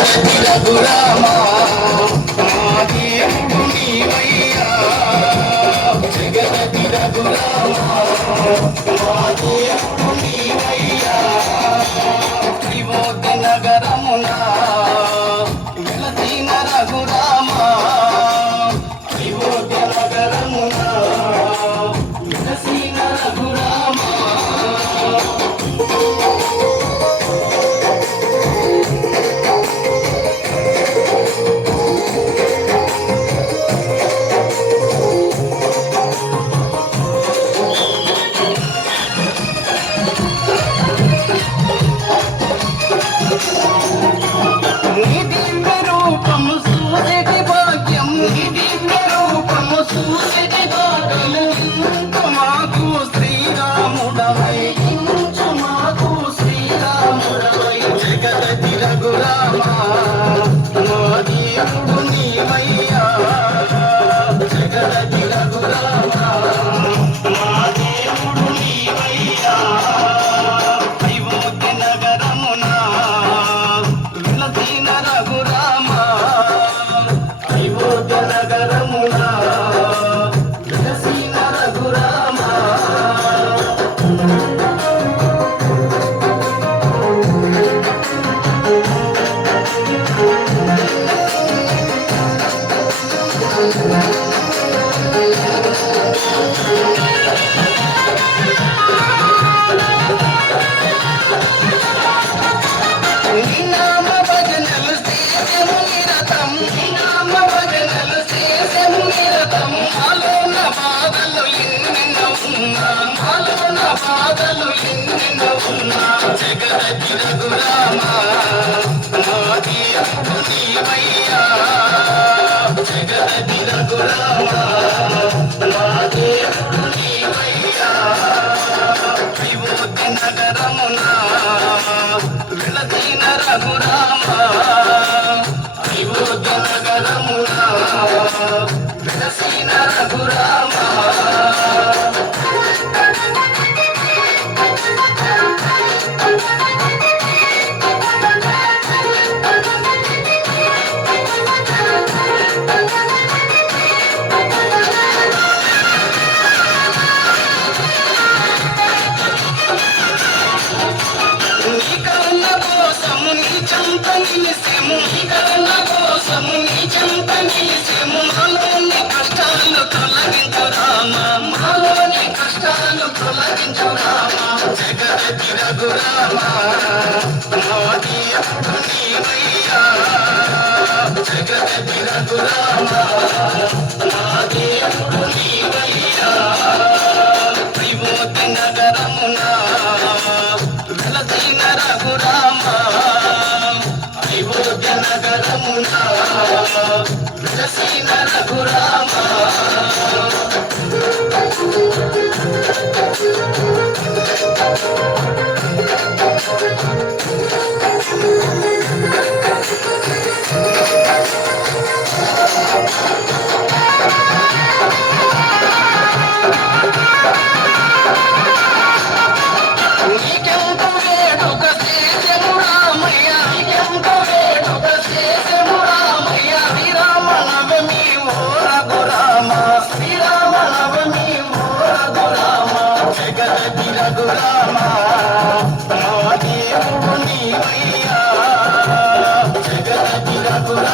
జగతి రఘురామా మా దేవుడు నీవయ్యా జగతి రఘురామా మా దేవుడు నీవయ్యా త్రిమూర్తి నగరమున వెలసిన రఘురామా త్రిమూర్తి నగరమున వెలసిన రఘురామా జగతి రఘురామా మా దేవుడు నీవయ్యా జగతి రఘురామా మా దేవుడు నీవయ్యా త్రిమూర్తి నగరమున వెలసిన రఘురామా త్రిమూర్తి నగరమున వెలసిన రఘురామా కష్టాలు తొలగించు రామా జగతి రఘురామా మా దేవుడు నీవయ్యా జగతి రఘురామా మా దేవుడు నీవయ్యా త్రిమూర్తి నగరమున వెలసిన రఘురామా త్రిమూర్తి నగరమున వెలసిన రఘురామా జగతి రఘురామా